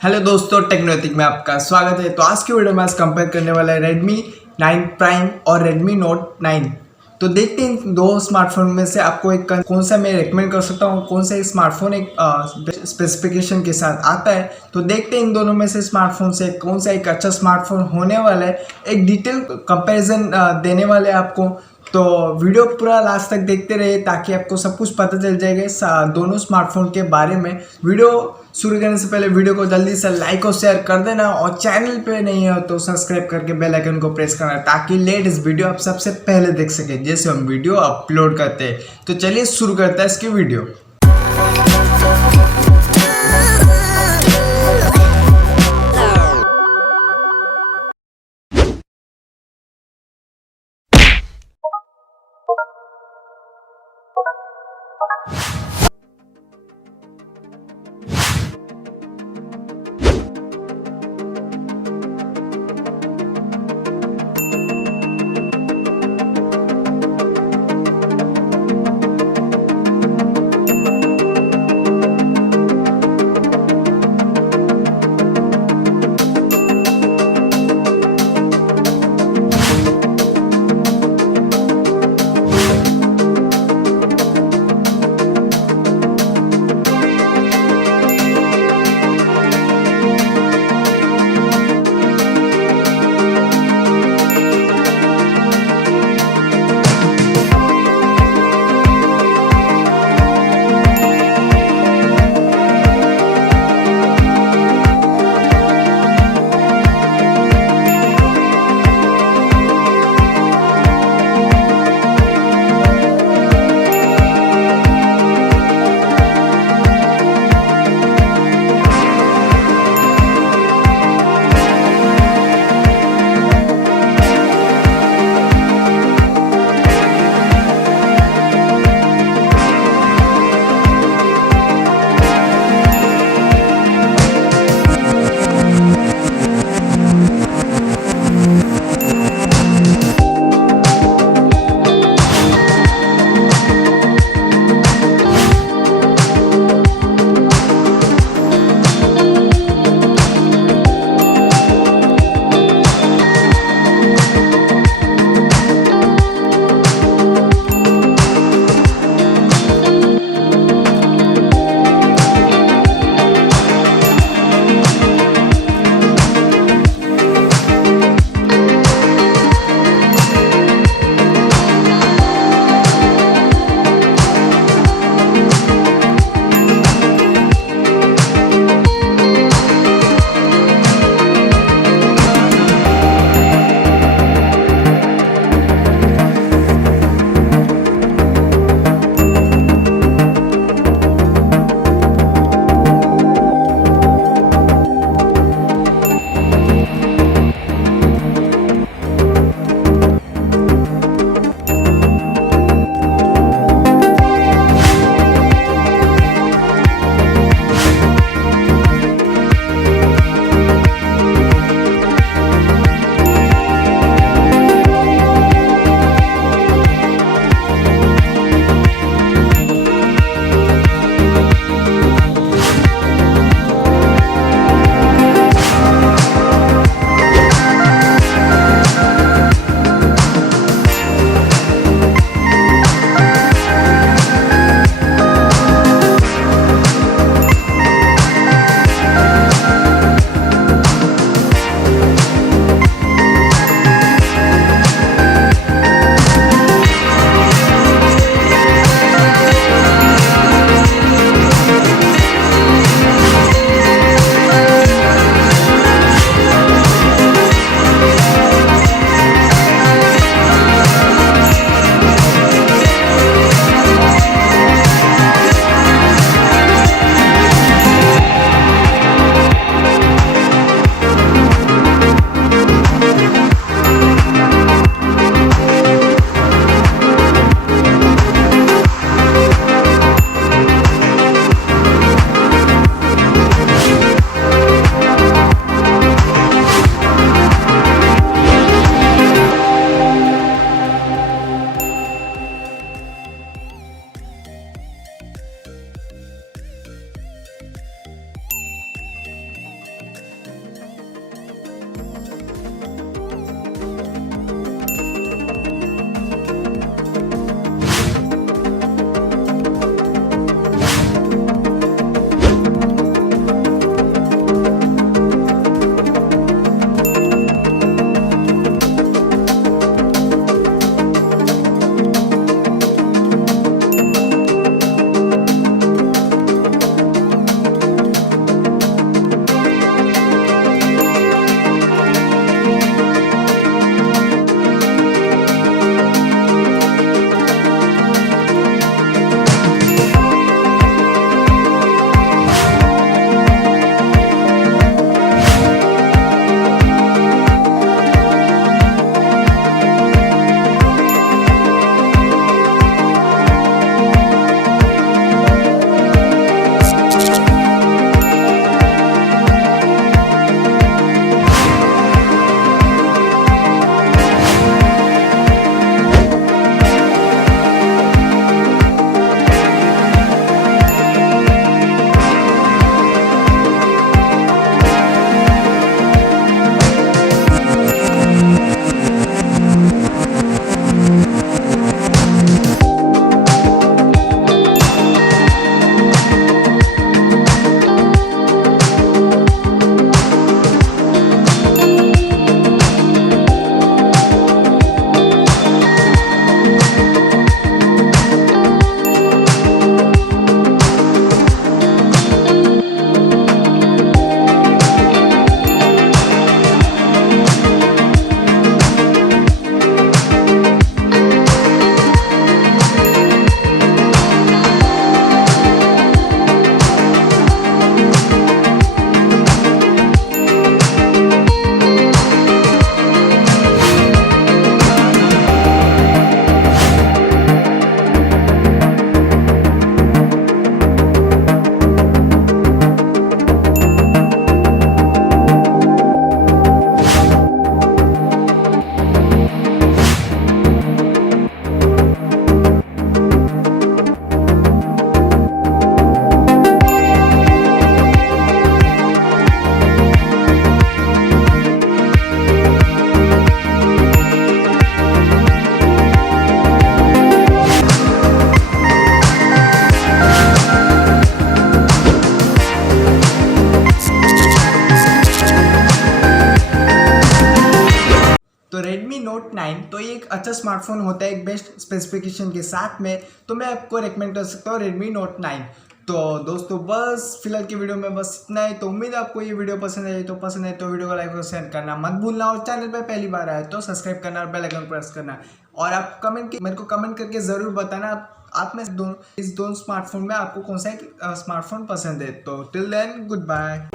Hello दोस्तों, टेक्नोरिtik में आपका स्वागत है। तो आज की वीडियो में आज कंपेयर करने वाला है Redmi 9 Prime और Redmi Note 9। तो देखते हैं इन दो स्मार्टफोन में से आपको एक कौन सा मैं रेकमेंड कर सकता हूँ, कौन सा स्मार्टफोन एक स्पेसिफिकेशन के साथ आता है। तो देखते हैं इन दोनों में से स्मार्टफोन से कौन सा एक अच्छा स्मार्टफोन होने वाला है। एक डिटेल कंपैरिजन देने वाले हैं आपको। तो वीडियो पूरा लास्ट तक देखते रहिए ताकि आपको सब कुछ पता चल जाएगा दोनों स्मार्टफोन के बारे में। वीडियो शुरू करने से पहले वीडियो को जल्दी से लाइक और शेयर कर देना, और चैनल पे नहीं हो तो सब्सक्राइब करके बेल आइकन को प्रेस करना ताकि लेटेस्ट वीडियो आप सबसे पहले देख सके जैसे हम वीडियो अपलोड करते हैं। तो चलिए शुरू करते हैं इसकी वीडियो। नोट 9, तो ये एक अच्छा स्मार्टफोन होता है एक बेस्ट स्पेसिफिकेशन के साथ में, तो मैं आपको रेकमेंड कर सकता हूँ Redmi Note 9। तो दोस्तों बस फिलहाल की वीडियो में बस इतना ही। तो उम्मीद है आपको ये वीडियो पसंद आई, तो पसंद है तो वीडियो को लाइक और शेयर करना मत भूलना, और चैनल पर पहली बार आए तो सब्सक्राइब करना और बेल आइकन प्रेस करना। और आप मेरे को कमेंट करके ज़रूर बताना आप में इस दोनों स्मार्टफोन में आपको कौन सा स्मार्टफोन पसंद है। तो टिल देन गुड बाय।